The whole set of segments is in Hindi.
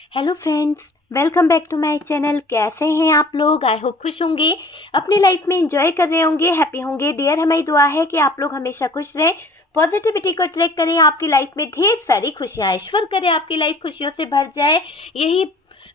Hello friends, welcome back to my channel. कैसे हैं आप लोग? आई होप खुश होंगे, अपनी लाइफ में एंजॉय कर रहे होंगे, हैप्पी होंगे। डियर, हमारी दुआ है कि आप लोग हमेशा खुश रहें, पॉजिटिविटी को अट्रैक्ट करें, आपकी लाइफ में ढेर सारी खुशियाँ ईश्वर करे आपकी लाइफ खुशियों से भर जाए, यही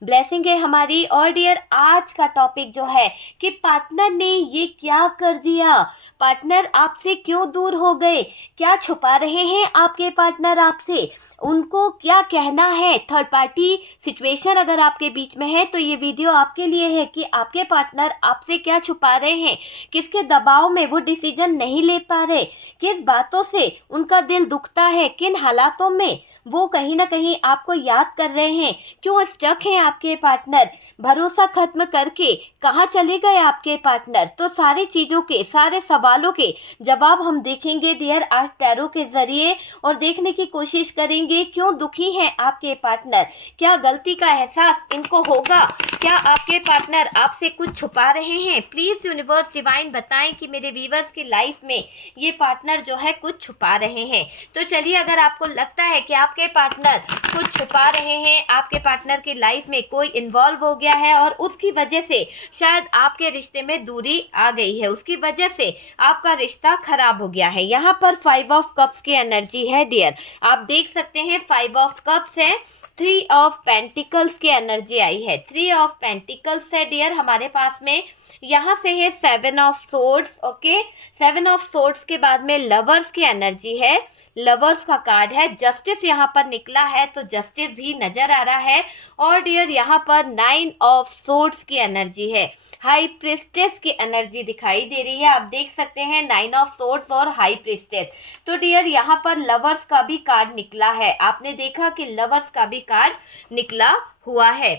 ब्लेसिंग है हमारी। और डियर, आज का टॉपिक जो है कि पार्टनर ने ये क्या कर दिया, पार्टनर आपसे क्यों दूर हो गए, क्या छुपा रहे हैं आपके पार्टनर आपसे, उनको क्या कहना है। थर्ड पार्टी सिचुएशन अगर आपके बीच में है तो ये वीडियो आपके लिए है कि आपके पार्टनर आपसे क्या छुपा रहे हैं, किसके दबाव में वो डिसीजन नहीं ले पा रहे, किस बातों से उनका दिल दुखता है, किन हालातों में वो कहीं ना कहीं आपको याद कर रहे हैं, क्यों स्टक हैं आपके पार्टनर, भरोसा खत्म करके कहाँ चले गए आपके पार्टनर। तो सारी चीज़ों के, सारे सवालों के जवाब हम देखेंगे डियर आज टैरो के जरिए, और देखने की कोशिश करेंगे क्यों दुखी हैं आपके पार्टनर, क्या गलती का एहसास इनको होगा, क्या आपके पार्टनर आपसे कुछ छुपा रहे हैं। प्लीज़ यूनिवर्स डिवाइन बताएं कि मेरे व्यूवर्स की लाइफ में ये पार्टनर जो है कुछ छुपा रहे हैं। तो चलिए, अगर आपको लगता है कि आपके पार्टनर कुछ छुपा रहे हैं, आपके पार्टनर की लाइफ में कोई इन्वॉल्व हो गया है और उसकी वजह से शायद आपके रिश्ते में दूरी आ गई है, उसकी वजह से आपका रिश्ता खराब हो गया है। यहाँ पर 5 ऑफ कप्स की एनर्जी है डियर, आप देख सकते हैं 5 ऑफ कप्स है, 3 ऑफ पेंटिकल्स की एनर्जी आई है, 3 ऑफ पेंटिकल्स है डियर हमारे पास में। यहाँ से है 7 of swords. Okay, 7 of swords के बाद में लवर्स की एनर्जी है, लवर्स का कार्ड है, जस्टिस यहाँ पर निकला है तो जस्टिस भी नजर आ रहा है। और डियर यहाँ पर 9 ऑफ सोर्ड्स की एनर्जी है, हाई प्रिस्टेस की एनर्जी दिखाई दे रही है। आप देख सकते हैं 9 ऑफ सोर्ड्स और हाई प्रिस्टेस। तो डियर यहाँ पर लवर्स का भी कार्ड निकला है, आपने देखा कि लवर्स का भी कार्ड निकला हुआ है।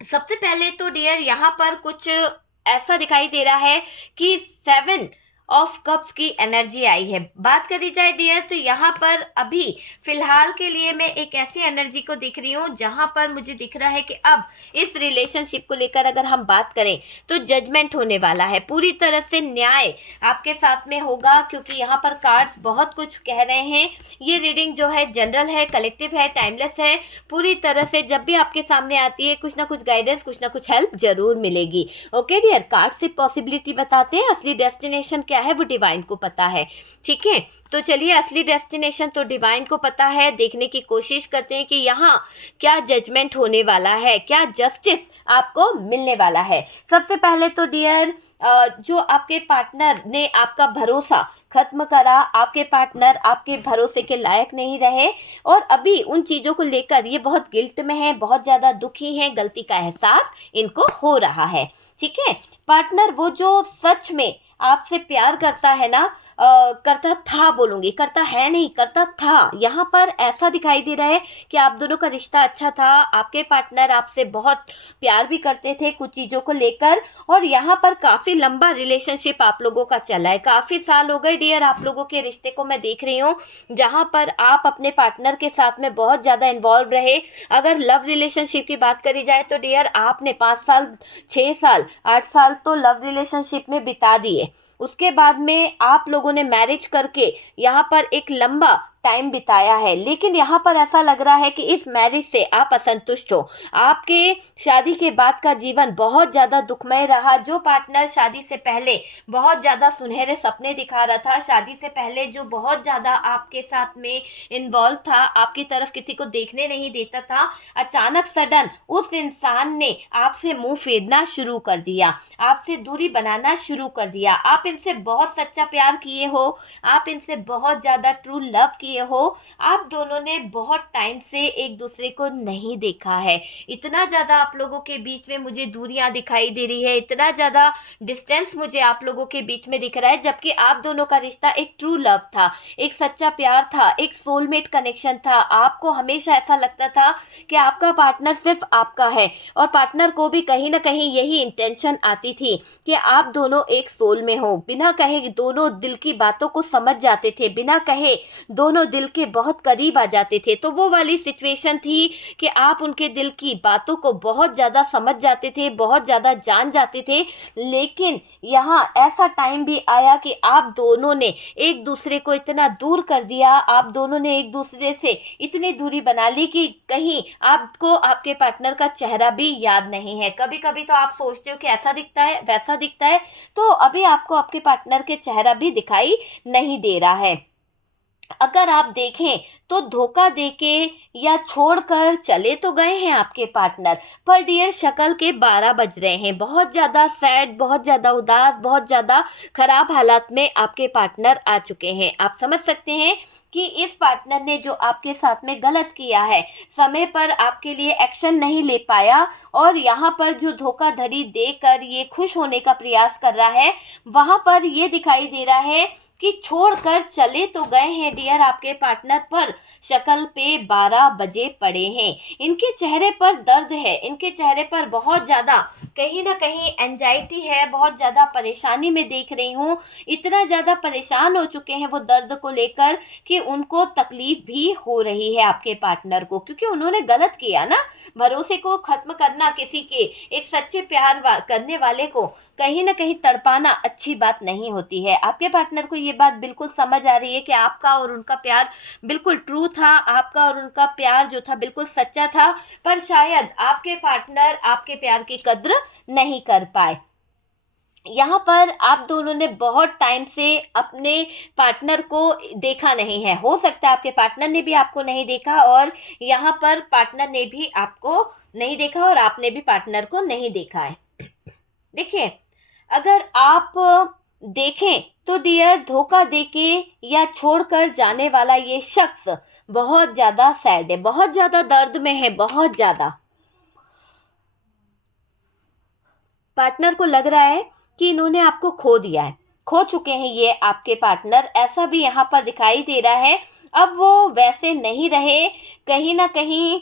सबसे पहले तो डियर यहाँ पर कुछ ऐसा दिखाई दे रहा है कि 7 ऑफ कप्स की एनर्जी आई है। बात करी जाए डियर तो यहाँ पर अभी फिलहाल के लिए मैं एक ऐसी एनर्जी को दिख रही हूँ जहाँ पर मुझे दिख रहा है कि अब इस रिलेशनशिप को लेकर अगर हम बात करें तो जजमेंट होने वाला है, पूरी तरह से न्याय आपके साथ में होगा, क्योंकि यहाँ पर कार्ड्स बहुत कुछ कह रहे हैं। ये रीडिंग जो है जनरल है, कलेक्टिव है, टाइमलेस है, पूरी तरह से जब भी आपके सामने आती है कुछ ना कुछ गाइडेंस, कुछ ना कुछ हेल्प जरूर मिलेगी। ओके डियर, कार्ड से पॉसिबिलिटी बताते हैं, असली डेस्टिनेशन क्या है वो डिवाइन को पता है। ठीक है, तो चलिए असली डेस्टिनेशन तो डिवाइन को पता है, देखने की कोशिश करते हैं कि यहाँ क्या जजमेंट होने वाला है, क्या जस्टिस आपको मिलने वाला है। सबसे पहले तो डियर जो आपके पार्टनर ने आपका भरोसा खत्म करा, आपके पार्टनर आपके भरोसे के लायक नहीं रहे और अभी उन चीज़ों को लेकर ये बहुत गिल्ट में है, बहुत ज़्यादा दुखी हैं, गलती का एहसास इनको हो रहा है। ठीक है, पार्टनर वो जो सच में आपसे प्यार करता है ना, करता था, बोलूँगी करता है नहीं, करता था, यहाँ पर ऐसा दिखाई दे रहा है कि आप दोनों का रिश्ता अच्छा था, आपके पार्टनर आपसे बहुत प्यार भी करते थे कुछ चीज़ों को लेकर, और यहाँ पर काफ़ी लंबा रिलेशनशिप आप लोगों का चला है, काफ़ी साल हो गए डियर आप लोगों के रिश्ते को मैं देख रही हूँ, जहाँ पर आप अपने पार्टनर के साथ में बहुत ज़्यादा इन्वॉल्व रहे। अगर लव रिलेशनशिप की बात करी जाए तो डियर आपने 5 साल, 6 साल, 8 साल तो लव रिलेशनशिप में बिता दिए, उसके बाद में आप लोगों ने मैरिज करके यहाँ पर एक लंबा टाइम बिताया है, लेकिन यहाँ पर ऐसा लग रहा है कि इस मैरिज से आप असंतुष्ट हो, आपके शादी के बाद का जीवन बहुत ज़्यादा दुखमय रहा। जो पार्टनर शादी से पहले बहुत ज़्यादा सुनहरे सपने दिखा रहा था, शादी से पहले जो बहुत ज़्यादा आपके साथ में इन्वॉल्व था, आपकी तरफ किसी को देखने नहीं देता था, अचानक सडन उस इंसान ने आपसे मुंह फेरना शुरू कर दिया, आपसे दूरी बनाना शुरू कर दिया। आप इनसे बहुत सच्चा प्यार किए हो, आप इनसे बहुत ज़्यादा ट्रू लव किए हो, आप दोनों ने बहुत टाइम से एक दूसरे को नहीं देखा है, इतना ज़्यादा आप लोगों के बीच में मुझे दूरियां दिखाई दे रही है, इतना ज़्यादा डिस्टेंस मुझे आप लोगों के बीच में दिख रहा है, जबकि आप दोनों का रिश्ता एक ट्रू लव था, एक सच्चा प्यार था, एक सोलमेट कनेक्शन था। आपको हमेशा ऐसा लगता था कि आपका पार्टनर सिर्फ आपका है, और पार्टनर को भी कहीं ना कहीं यही इंटेंशन आती थी कि आप दोनों एक सोल में हो, बिना कहे दोनों दिल की बातों को समझ जाते थे, बिना कहे दोनों दिल के बहुत करीब आ जाते थे। तो वो वाली सिचुएशन थी कि आप उनके दिल की बातों को बहुत ज़्यादा समझ जाते थे, बहुत ज़्यादा जान जाते थे। लेकिन यहाँ ऐसा टाइम भी आया कि आप दोनों ने एक दूसरे को इतना दूर कर दिया, आप दोनों ने एक दूसरे से इतनी दूरी बना ली कि कहीं आपको आपके पार्टनर का चेहरा भी याद नहीं है। कभी कभी तो आप सोचते हो कि ऐसा दिखता है, वैसा दिखता है, तो अभी आपको आपके पार्टनर के चेहरा भी दिखाई नहीं दे रहा है। अगर आप देखें तो धोखा देके या छोड़कर चले तो गए हैं आपके पार्टनर, पर डियर शक्ल के 12 बज रहे हैं। बहुत ज़्यादा सैड, बहुत ज़्यादा उदास, बहुत ज़्यादा खराब हालात में आपके पार्टनर आ चुके हैं। आप समझ सकते हैं कि इस पार्टनर ने जो आपके साथ में गलत किया है, समय पर आपके लिए एक्शन नहीं ले पाया और यहाँ पर जो धोखाधड़ी देकर ये खुश होने का प्रयास कर रहा है, वहाँ पर ये दिखाई दे रहा है कि छोड़कर चले तो गए हैं डियर आपके पार्टनर, पर शक्ल पे 12 बजे पड़े हैं। इनके चेहरे पर दर्द है, इनके चेहरे पर बहुत ज़्यादा कहीं ना कहीं एंजाइटी है, बहुत ज़्यादा परेशानी में देख रही हूँ। इतना ज़्यादा परेशान हो चुके हैं वो दर्द को लेकर कि उनको तकलीफ भी हो रही है आपके पार्टनर को, क्योंकि उन्होंने गलत किया ना। भरोसे को ख़त्म करना, किसी के एक सच्चे प्यार करने वाले को कहीं ना कहीं तड़पाना अच्छी बात नहीं होती है। आपके पार्टनर को ये बात बिल्कुल समझ आ रही है कि आपका और उनका प्यार बिल्कुल ट्रू था, आपका और उनका प्यार जो था बिल्कुल सच्चा था, पर शायद आपके पार्टनर आपके प्यार की कद्र नहीं कर पाए। यहाँ पर आप दोनों ने बहुत टाइम से अपने पार्टनर को देखा नहीं है। हो सकता है आपके पार्टनर ने भी आपको नहीं देखा और यहाँ पर पार्टनर ने भी आपको नहीं देखा और आपने भी पार्टनर को नहीं देखा है। देखिए, अगर आप देखें तो डियर धोखा देके या छोड़कर जाने वाला ये शख्स बहुत ज़्यादा सैड है, बहुत ज़्यादा दर्द में है, बहुत ज़्यादा। पार्टनर को लग रहा है कि इन्होंने आपको खो दिया है, खो चुके हैं ये आपके पार्टनर, ऐसा भी यहाँ पर दिखाई दे रहा है। अब वो वैसे नहीं रहे, कहीं ना कहीं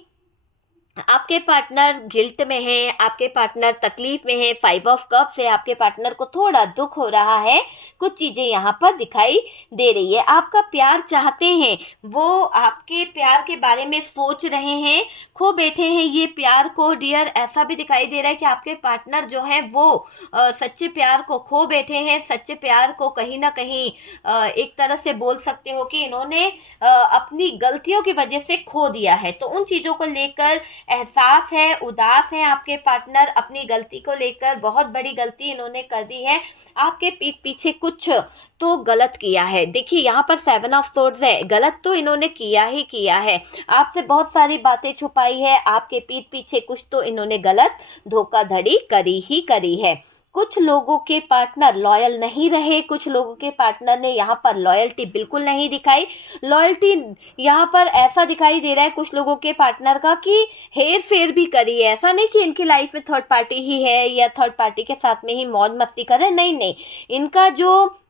आपके पार्टनर गिल्ट में है, आपके पार्टनर तकलीफ में है, 5 ऑफ कप्स है, आपके पार्टनर को थोड़ा दुख हो रहा है, कुछ चीज़ें यहाँ पर दिखाई दे रही है। आपका प्यार चाहते हैं, वो आपके प्यार के बारे में सोच रहे हैं, खो बैठे हैं ये प्यार को डियर। ऐसा भी दिखाई दे रहा है कि आपके पार्टनर जो है वो सच्चे प्यार को खो बैठे हैं, सच्चे प्यार को कहीं ना कहीं एक तरह से बोल सकते हो कि इन्होंने अपनी गलतियों की वजह से खो दिया है। तो उन चीज़ों को लेकर एहसास है, उदास है आपके पार्टनर अपनी गलती को लेकर। बहुत बड़ी गलती इन्होंने कर दी है, आपके पीठ पीछे कुछ तो गलत किया है। देखिए यहाँ पर 7 ऑफ सोर्ड्स है, गलत तो इन्होंने किया ही किया है, आपसे बहुत सारी बातें छुपाई है, आपके पीठ पीछे कुछ तो इन्होंने गलत धोखाधड़ी करी ही करी है। कुछ लोगों के पार्टनर लॉयल नहीं रहे, कुछ लोगों के पार्टनर ने यहाँ पर लॉयल्टी बिल्कुल नहीं दिखाई। लॉयल्टी यहाँ पर ऐसा दिखाई दे रहा है कुछ लोगों के पार्टनर का कि हेर फेर भी करी है। ऐसा नहीं कि इनकी लाइफ में थर्ड पार्टी ही है या थर्ड पार्टी के साथ में ही मौज मस्ती कर रहे हैं, नहीं नहीं। इनका जो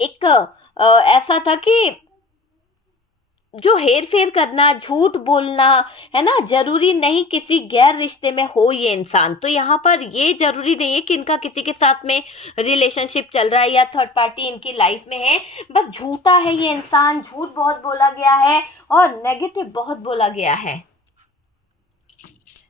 एक ऐसा था कि जो हेर फेर करना, झूठ बोलना है ना, जरूरी नहीं किसी गैर रिश्ते में हो ये इंसान। तो यहाँ पर ये जरूरी नहीं है कि इनका किसी के साथ में रिलेशनशिप चल रहा है या थर्ड पार्टी इनकी लाइफ में है, बस झूठा है ये इंसान, झूठ बहुत बोला गया है और नेगेटिव बहुत बोला गया है।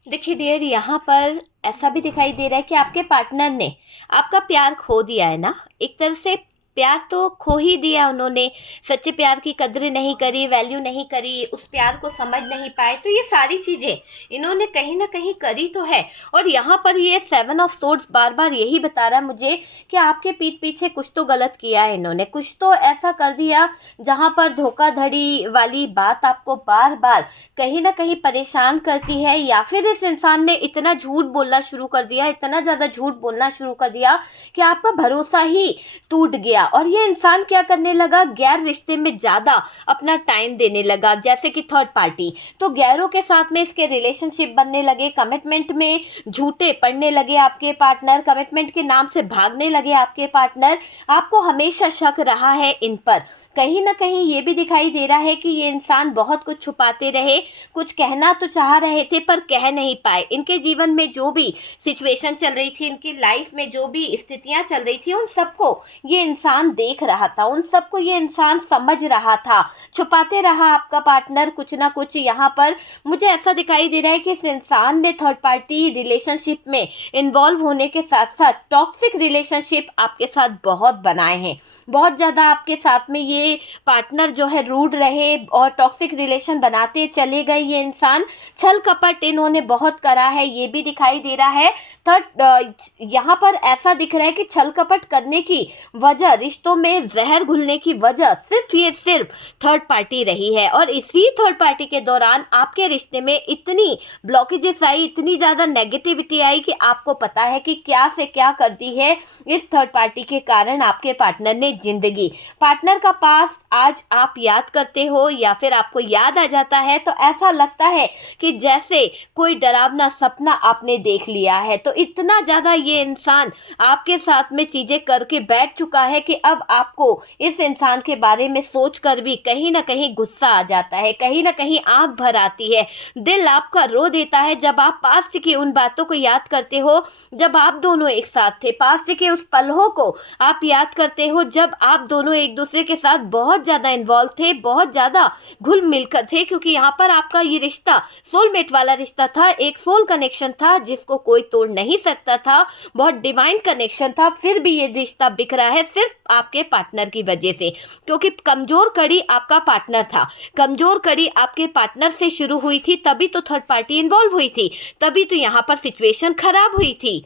देखिए डियर, यहाँ पर ऐसा भी दिखाई दे रहा है कि आपके पार्टनर ने आपका प्यार खो दिया है ना, एक तरह से प्यार तो खो ही दिया उन्होंने, सच्चे प्यार की कद्र नहीं करी, वैल्यू नहीं करी, उस प्यार को समझ नहीं पाए। तो ये सारी चीज़ें इन्होंने कहीं ना कहीं करी तो है। और यहाँ पर ये 7 ऑफ सोर्ड्स बार बार यही बता रहा है मुझे कि आपके पीठ पीछे कुछ तो गलत किया है इन्होंने, कुछ तो ऐसा कर दिया जहाँ पर धोखाधड़ी वाली बात आपको बार बार कहीं ना कहीं परेशान करती है, या फिर इस इंसान ने इतना झूठ बोलना शुरू कर दिया, इतना ज़्यादा झूठ बोलना शुरू कर दिया कि आपका भरोसा ही टूट गया। और ये इंसान क्या करने लगा, गैर रिश्ते में ज़्यादा अपना टाइम देने लगा, जैसे कि थर्ड पार्टी। तो गैरों के साथ में इसके रिलेशनशिप बनने लगे, कमिटमेंट में झूठे पड़ने लगे आपके पार्टनर, कमिटमेंट के नाम से भागने लगे आपके पार्टनर। आपको हमेशा शक रहा है इन पर, कहीं ना कहीं ये भी दिखाई दे रहा है कि ये इंसान बहुत कुछ छुपाते रहे, कुछ कहना तो चाह रहे थे पर कह नहीं पाए। इनके जीवन में जो भी सिचुएशन चल रही थी, इनकी लाइफ में जो भी स्थितियां चल रही थी, उन सबको ये इंसान देख रहा था, उन सबको ये इंसान समझ रहा था। छुपाते रहा आपका पार्टनर कुछ ना कुछ। यहाँ पर मुझे ऐसा दिखाई दे रहा है कि इस इंसान ने थर्ड पार्टी रिलेशनशिप में इन्वॉल्व होने के साथ साथ टॉक्सिक रिलेशनशिप आपके साथ बहुत बनाए हैं। बहुत ज़्यादा आपके साथ में ये पार्टनर जो है रूड रहे और टॉक्सिक रिलेशन बनाते चले गए। ये इंसान छल कपट इन्होंने बहुत करा है, ये भी दिखाई दे रहा है। थर्ड यहाँ पर ऐसा दिख रहा है कि छल कपट करने की वजह, रिश्तों में जहर घुलने की वजह सिर्फ थर्ड पार्टी रही है। और इसी थर्ड पार्टी के दौरान आपके रिश्ते में इतनी ब्लॉकेजेस आई, इतनी ज़्यादा नेगेटिविटी आई कि आपको पता है कि क्या से क्या कर दी है इस थर्ड पार्टी के कारण आपके पार्टनर ने जिंदगी। पार्टनर का पास्ट आज आप याद करते हो या फिर आपको याद आ जाता है तो ऐसा लगता है कि जैसे कोई डरावना सपना आपने देख लिया है। तो इतना ज़्यादा ये इंसान आपके साथ में चीज़ें करके बैठ चुका है कि अब आपको इस इंसान के बारे में सोच कर भी कहीं ना कहीं गुस्सा आ जाता है, कहीं ना कहीं आंख भर आती है, दिल आपका रो देता है जब आप पास्ट की उन बातों को याद करते हो जब आप दोनों एक साथ थे। पास्ट के उस पलों को आप याद करते हो जब आप दोनों एक दूसरे के साथ बहुत ज़्यादा इन्वॉल्व थे, बहुत ज़्यादा घुल मिलकर थे, क्योंकि यहाँ पर आपका ये रिश्ता सोलमेट वाला रिश्ता था, एक सोल कनेक्शन था जिसको कोई तोड़ नहीं सकता था, बहुत डिवाइन कनेक्शन था। फिर भी ये रिश्ता बिखरा है सिर्फ आपके पार्टनर की वजह से, क्योंकि कमजोर कड़ी आपका पार्टनर था। कमजोर कड़ी आपके पार्टनर से शुरू हुई थी, तभी तो थर्ड पार्टी इन्वॉल्व हुई थी, तभी तो यहाँ पर सिचुएशन खराब हुई थी।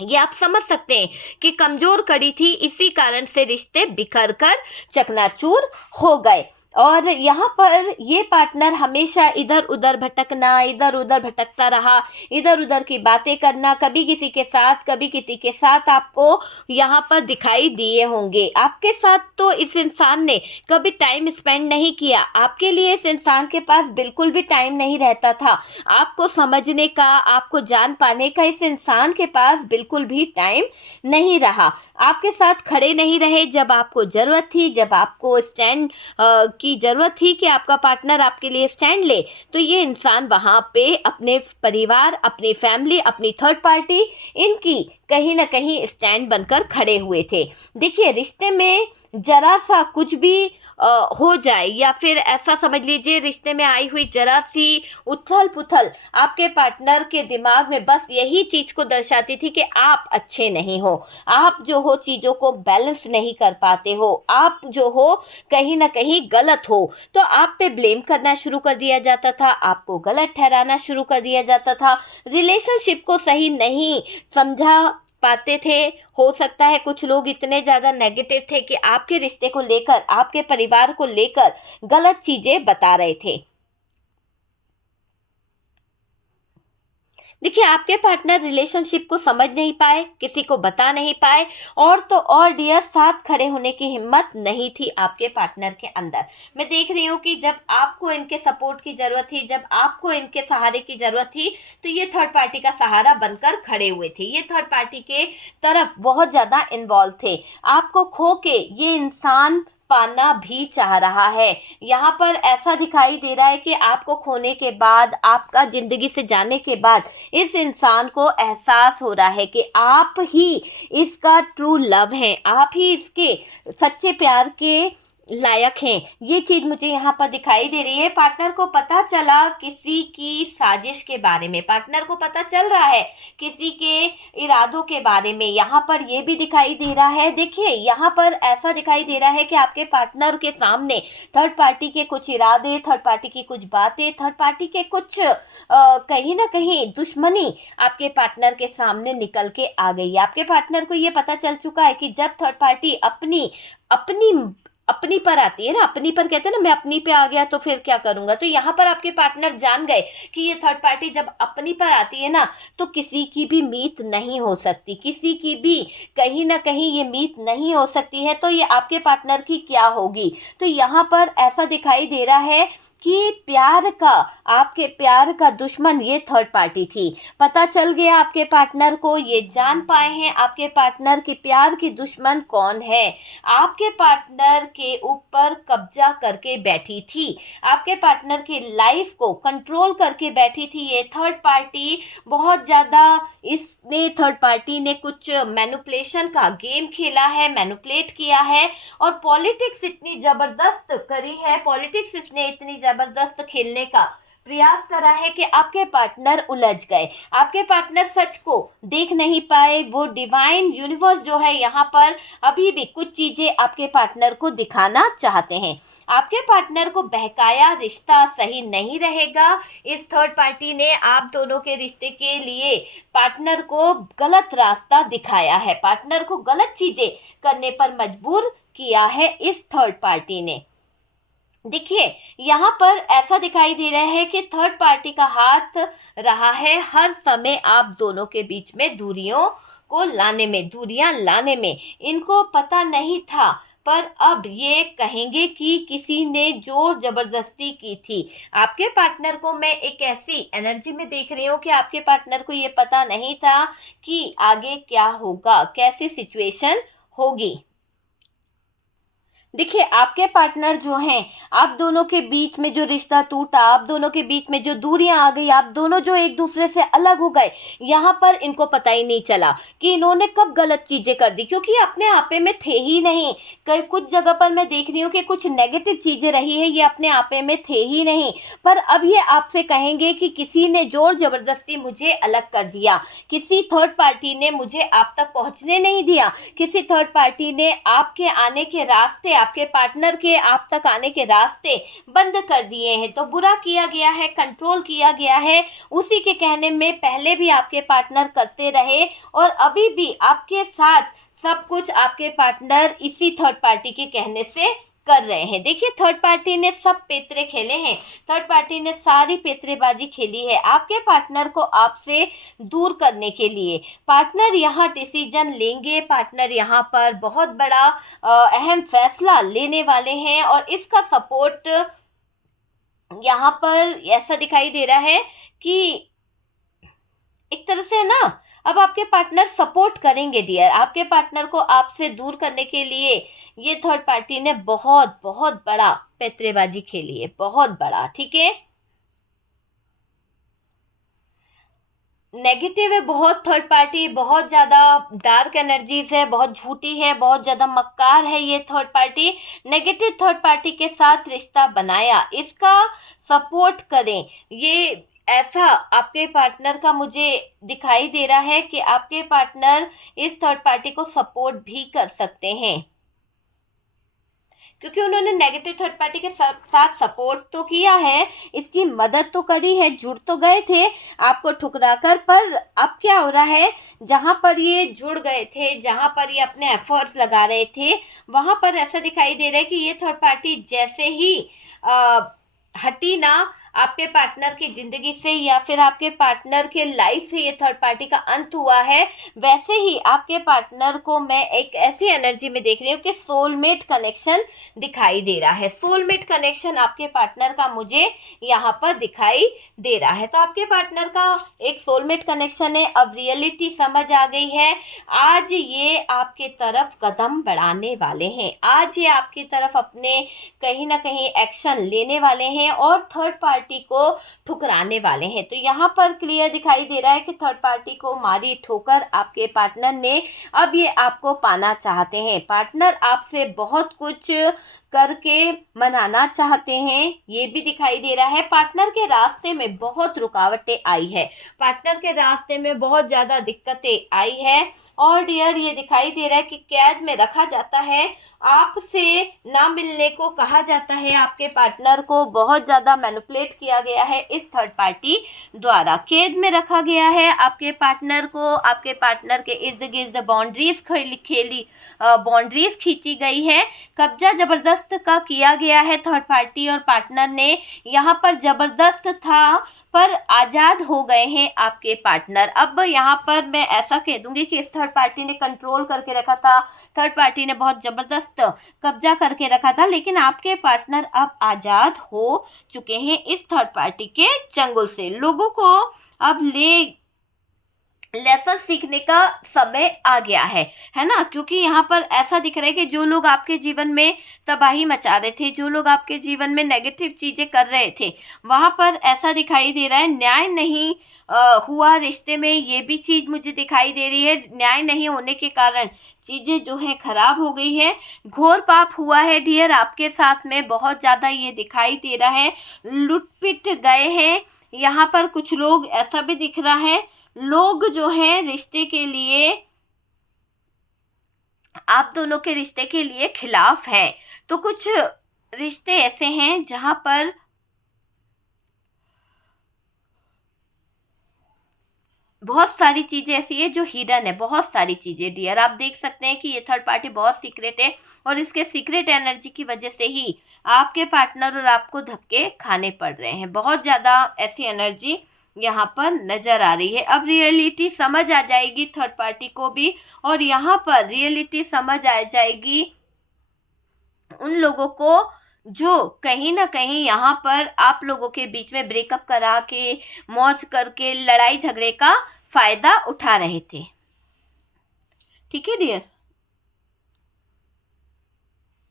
ये आप समझ सकते हैं कि कमजोर कड़ी थी, इसी कारण से रिश्ते बिखर कर चकनाचूर हो गए। और यहाँ पर ये पार्टनर हमेशा इधर उधर भटकना, इधर उधर भटकता रहा, इधर उधर की बातें करना, कभी किसी के साथ कभी किसी के साथ आपको यहाँ पर दिखाई दिए होंगे। आपके साथ तो इस इंसान ने कभी टाइम स्पेंड नहीं किया, आपके लिए इस इंसान के पास बिल्कुल भी टाइम नहीं रहता था। आपको समझने का, आपको जान पाने का इस इंसान के पास बिल्कुल भी टाइम नहीं रहा। आपके साथ खड़े नहीं रहे जब आपको ज़रूरत थी, जब आपको स्टैंड की ज़रूरत थी कि आपका पार्टनर आपके लिए स्टैंड ले, तो ये इंसान वहाँ पे अपने परिवार, अपनी फैमिली, अपनी थर्ड पार्टी, इनकी कहीं ना कहीं स्टैंड बनकर खड़े हुए थे। देखिए, रिश्ते में जरा सा कुछ भी हो जाए या फिर ऐसा समझ लीजिए रिश्ते में आई हुई जरा सी उथल पुथल आपके पार्टनर के दिमाग में बस यही चीज़ को दर्शाती थी कि आप अच्छे नहीं हो, आप जो हो चीज़ों को बैलेंस नहीं कर पाते हो, आप जो हो कहीं ना कहीं गलत हो। तो आप पे ब्लेम करना शुरू कर दिया जाता था, आपको गलत ठहराना शुरू कर दिया जाता था, रिलेशनशिप को सही नहीं समझा पाते थे। हो सकता है कुछ लोग इतने ज़्यादा नेगेटिव थे कि आपके रिश्ते को लेकर, आपके परिवार को लेकर गलत चीज़ें बता रहे थे। देखिए, आपके पार्टनर रिलेशनशिप को समझ नहीं पाए, किसी को बता नहीं पाए, और तो और डियर साथ खड़े होने की हिम्मत नहीं थी आपके पार्टनर के अंदर। मैं देख रही हूँ कि जब आपको इनके सपोर्ट की ज़रूरत थी, जब आपको इनके सहारे की ज़रूरत थी, तो ये थर्ड पार्टी का सहारा बनकर खड़े हुए थे। ये थर्ड पार्टी के तरफ बहुत ज़्यादा इन्वॉल्व थे। आपको खो के ये इंसान पाना भी चाह रहा है। यहाँ पर ऐसा दिखाई दे रहा है कि आपको खोने के बाद, आपका जिंदगी से जाने के बाद इस इंसान को एहसास हो रहा है कि आप ही इसका ट्रू लव हैं, आप ही इसके सच्चे प्यार के लायक हैं। ये चीज़ मुझे यहाँ पर दिखाई दे रही है। पार्टनर को पता चला किसी की साजिश के बारे में, पार्टनर को पता चल रहा है किसी के इरादों के बारे में। यहाँ पर ये भी दिखाई दे रहा है, देखिए यहाँ पर ऐसा दिखाई दे रहा है कि आपके पार्टनर के सामने थर्ड पार्टी के कुछ इरादे, थर्ड पार्टी की कुछ बातें, थर्ड पार्टी के कुछ कहीं ना कहीं दुश्मनी आपके पार्टनर के सामने निकल के आ गई है। आपके पार्टनर को ये पता चल चुका है कि जब थर्ड पार्टी अपनी अपनी अपनी पर आती है ना, अपनी पर कहते हैं ना, मैं अपनी पे आ गया तो फिर क्या करूंगा। तो यहाँ पर आपके पार्टनर जान गए कि ये थर्ड पार्टी जब अपनी पर आती है ना, तो किसी की भी मीत नहीं हो सकती, किसी की भी कहीं ना कहीं ये मीत नहीं हो सकती है। तो ये आपके पार्टनर की क्या होगी। तो यहाँ पर ऐसा दिखाई दे रहा है कि आपके प्यार का दुश्मन ये थर्ड पार्टी थी। पता चल गया आपके पार्टनर को, ये जान पाए हैं आपके पार्टनर की प्यार की दुश्मन कौन है। आपके पार्टनर के ऊपर कब्जा करके बैठी थी, आपके पार्टनर की लाइफ को कंट्रोल करके बैठी थी ये थर्ड पार्टी। बहुत ज़्यादा इसने थर्ड पार्टी ने कुछ मैनिपुलेशन का गेम खेला है, मैनिपुलेट किया है, और पॉलिटिक्स इतनी ज़बरदस्त करी है, पॉलिटिक्स इसने इतनी ज़बरदस्त खेलने का प्रयास करा है कि आपके पार्टनर उलझ गए, आपके पार्टनर सच को देख नहीं पाए। वो डिवाइन यूनिवर्स जो है यहाँ पर अभी भी कुछ चीज़ें आपके पार्टनर को दिखाना चाहते हैं। आपके पार्टनर को बहकाया रिश्ता सही नहीं रहेगा। इस थर्ड पार्टी ने आप दोनों के रिश्ते के लिए पार्टनर को गलत रास्ता दिखाया है, पार्टनर को गलत चीज़ें करने पर मजबूर किया है इस थर्ड पार्टी ने। देखिए यहाँ पर ऐसा दिखाई दे रहा है कि थर्ड पार्टी का हाथ रहा है हर समय आप दोनों के बीच में दूरियों को लाने में, दूरियां लाने में। इनको पता नहीं था, पर अब ये कहेंगे कि किसी ने जोर जबरदस्ती की थी। आपके पार्टनर को मैं एक ऐसी एनर्जी में देख रही हूँ कि आपके पार्टनर को ये पता नहीं था कि आगे क्या होगा, कैसी सिचुएशन होगी। देखिए आपके पार्टनर जो हैं, आप दोनों के बीच में जो रिश्ता टूटा, आप दोनों के बीच में जो दूरियां आ गई, आप दोनों जो एक दूसरे से अलग हो गए, यहाँ पर इनको पता ही नहीं चला कि इन्होंने कब गलत चीज़ें कर दी, क्योंकि अपने आपे में थे ही नहीं। कई कुछ जगह पर मैं देख रही हूँ कि कुछ नेगेटिव चीज़ें रही है, ये अपने आपे में थे ही नहीं। पर अब ये आपसे कहेंगे कि किसी ने जोर ज़बरदस्ती मुझे अलग कर दिया, किसी थर्ड पार्टी ने मुझे आप तक पहुँचने नहीं दिया, किसी थर्ड पार्टी ने आपके आने के रास्ते, आपके पार्टनर के आप तक आने के रास्ते बंद कर दिए हैं। तो बुरा किया गया है, कंट्रोल किया गया है। उसी के कहने में पहले भी आपके पार्टनर करते रहे और अभी भी आपके साथ सब कुछ आपके पार्टनर इसी थर्ड पार्टी के कहने से कर रहे हैं। देखिए थर्ड पार्टी ने सब पेतरे खेले हैं, थर्ड पार्टी ने सारी पेतरेबाजी खेली है आपके पार्टनर को आपसे दूर करने के लिए। पार्टनर यहाँ डिसीजन लेंगे, पार्टनर यहाँ पर बहुत बड़ा अहम फैसला लेने वाले हैं और इसका सपोर्ट यहाँ पर ऐसा दिखाई दे रहा है कि एक तरह से ना अब आपके पार्टनर सपोर्ट करेंगे डियर। आपके पार्टनर को आपसे दूर करने के लिए ये थर्ड पार्टी ने बहुत बहुत बड़ा पैतरेबाजी खेली है, बहुत बड़ा। ठीक है, नेगेटिव है बहुत थर्ड पार्टी, बहुत ज़्यादा डार्क एनर्जीज है, बहुत झूठी है, बहुत ज़्यादा मक्कार है ये third party. Negative third party के साथ रिश्ता बनाया, इसका सपोर्ट करें। ये ऐसा आपके पार्टनर का मुझे दिखाई दे रहा है कि आपके पार्टनर इस थर्ड पार्टी को सपोर्ट भी कर सकते हैं, क्योंकि उन्होंने नेगेटिव थर्ड पार्टी के साथ सपोर्ट तो किया है, इसकी मदद तो करी है, जुड़ तो गए थे आपको ठुकराकर। पर अब क्या हो रहा है, जहाँ पर ये जुड़ गए थे, जहाँ पर ये अपने एफर्ट्स लगा रहे थे, वहाँ पर ऐसा दिखाई दे रहा है कि ये थर्ड पार्टी जैसे ही हटी ना आपके पार्टनर की ज़िंदगी से या फिर आपके पार्टनर के लाइफ से ये थर्ड पार्टी का अंत हुआ है, वैसे ही आपके पार्टनर को मैं एक ऐसी एनर्जी में देख रही हूँ कि सोलमेट कनेक्शन दिखाई दे रहा है। सोलमेट कनेक्शन आपके पार्टनर का मुझे यहाँ पर दिखाई दे रहा है। तो आपके पार्टनर का एक सोलमेट कनेक्शन है, अब रियलिटी समझ आ गई है। आज ये आपके तरफ कदम बढ़ाने वाले हैं, आज ये आपकी तरफ अपने कहीं ना कहीं एक्शन लेने वाले हैं और थर्ड पार्टी को ठुकराने वाले हैं। तो यहाँ पर क्लियर दिखाई दे रहा है कि थर्ड पार्टी को मारी ठोकर आपके पार्टनर ने, अब ये आपको पाना चाहते हैं। पार्टनर आपसे बहुत कुछ करके मनाना चाहते हैं, ये भी दिखाई दे रहा है। पार्टनर के रास्ते में बहुत रुकावटें आई है, पार्टनर के रास्ते में बहुत ज़्यादा दिक्कतें आई है और डियर ये दिखाई दे रहा है कि कैद में रखा जाता है, आपसे ना मिलने को कहा जाता है। आपके पार्टनर को बहुत ज़्यादा मैनिपुलेट किया गया है इस थर्ड पार्टी द्वारा, कैद में रखा गया है आपके पार्टनर को। आपके पार्टनर के इर्द गिर्द बाउंड्रीज बाउंड्रीज खींची गई है, कब्जा ज़बरदस्त का किया गया है थर्ड पार्टी और पार्टनर ने। यहाँ पर ज़बरदस्त था पर आज़ाद हो गए हैं आपके पार्टनर। अब यहाँ पर मैं ऐसा कह दूंगी कि इस थर्ड पार्टी ने कंट्रोल करके रखा था, थर्ड पार्टी ने बहुत ज़बरदस्त कब्जा करके रखा था, लेकिन आपके पार्टनर अब आज़ाद हो चुके हैं इस थर्ड पार्टी के चंगुल से। लोगों को अब लेसन सीखने का समय आ गया है ना, क्योंकि यहाँ पर ऐसा दिख रहा है कि जो लोग आपके जीवन में तबाही मचा रहे थे, जो लोग आपके जीवन में नेगेटिव चीजें कर रहे थे, वहां पर ऐसा दिखाई दे रहा है न्याय नहीं हुआ रिश्ते में। ये भी चीज मुझे दिखाई दे रही है, न्याय नहीं होने के कारण चीजें जो है खराब हो गई है, घोर पाप हुआ है डियर आपके साथ में, बहुत ज्यादा ये दिखाई दे रहा है, लुटपिट गए हैं यहाँ पर कुछ लोग, ऐसा भी दिख रहा है। लोग जो हैं रिश्ते के लिए, आप दोनों के रिश्ते के लिए खिलाफ हैं। तो कुछ रिश्ते ऐसे हैं जहां पर बहुत सारी चीजें ऐसी है जो हिडन है, बहुत सारी चीजें डियर। आप देख सकते हैं कि ये थर्ड पार्टी बहुत सीक्रेट है और इसके सीक्रेट एनर्जी की वजह से ही आपके पार्टनर और आपको धक्के खाने पड़ रहे हैं। बहुत ज्यादा ऐसी एनर्जी यहाँ पर नजर आ रही है। अब रियलिटी समझ आ जाएगी थर्ड पार्टी को भी, और यहाँ पर रियलिटी समझ आ जाएगी उन लोगों को जो कहीं ना कहीं यहाँ पर आप लोगों के बीच में ब्रेकअप करा के, मौज करके, लड़ाई झगड़े का फायदा उठा रहे थे। ठीक है डियर।